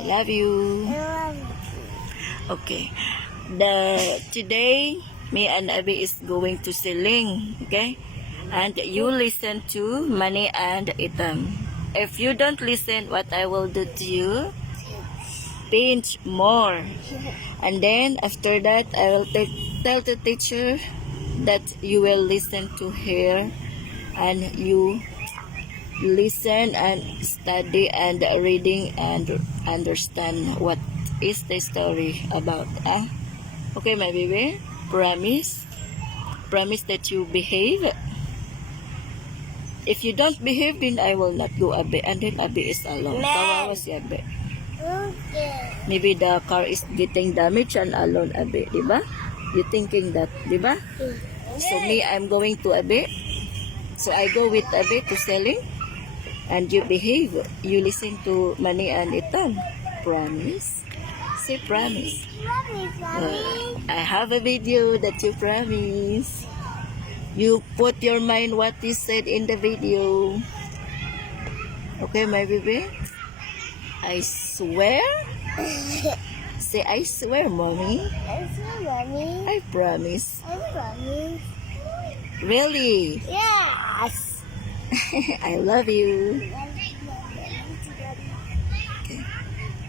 I love you. I love you. Okay. Today, me and Abby is going to Siling. Okay? And you listen to Mani and Itam. If you don't listen, what I will do to you? Pinch more. And then, after that, I will tell the teacher that you will listen to her and you listen and study and reading and understand what is the story about. Okay, my baby? Promise? Promise that you behave? If you don't behave, then I will not go, Abe. And then Abe is alone. Kawawa si Abe. Okay. Maybe the car is getting damaged and alone, Abe. Diba? You thinking that, diba? So me, I'm going to Abe. So I go with Abe to selling. And you behave. You listen to Mani and Itan. Promise? Say promise. I have a video that you promise. You put your mind what you said in the video. Okay, my baby? I swear? Say, I swear, mommy. I swear, Mommy. I promise. I promise. Really? Yes. I love you. Okay.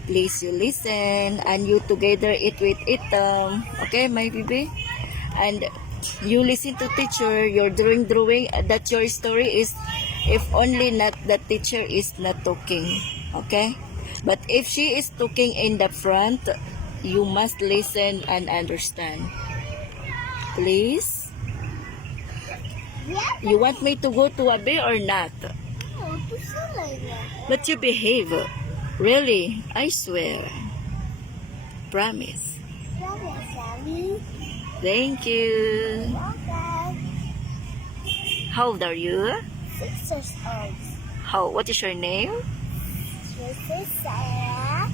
Please, you listen. And you together eat with Itam. Okay, my baby? And you listen to teacher. You're drawing. That your story is if only not the teacher is not talking. Okay? But if she is talking in the front, you must listen and understand. Please? Yes. You want me to go to Abe or not? No, to say like that. But you behave. Really? I swear. Promise. Promise, Mommy. Thank you. Welcome. How old are you? 6 years old. What is your name? This is Sarah.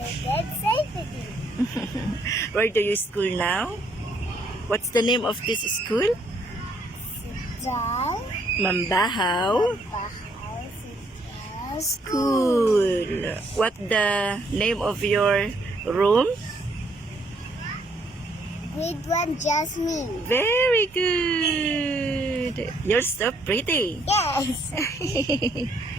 Good safety. Where do you school now? What's the name of this school? Doll. Mambahaw House. School. What the name of your room? Grade 1 Jasmine. Very good. You're so pretty. Yes.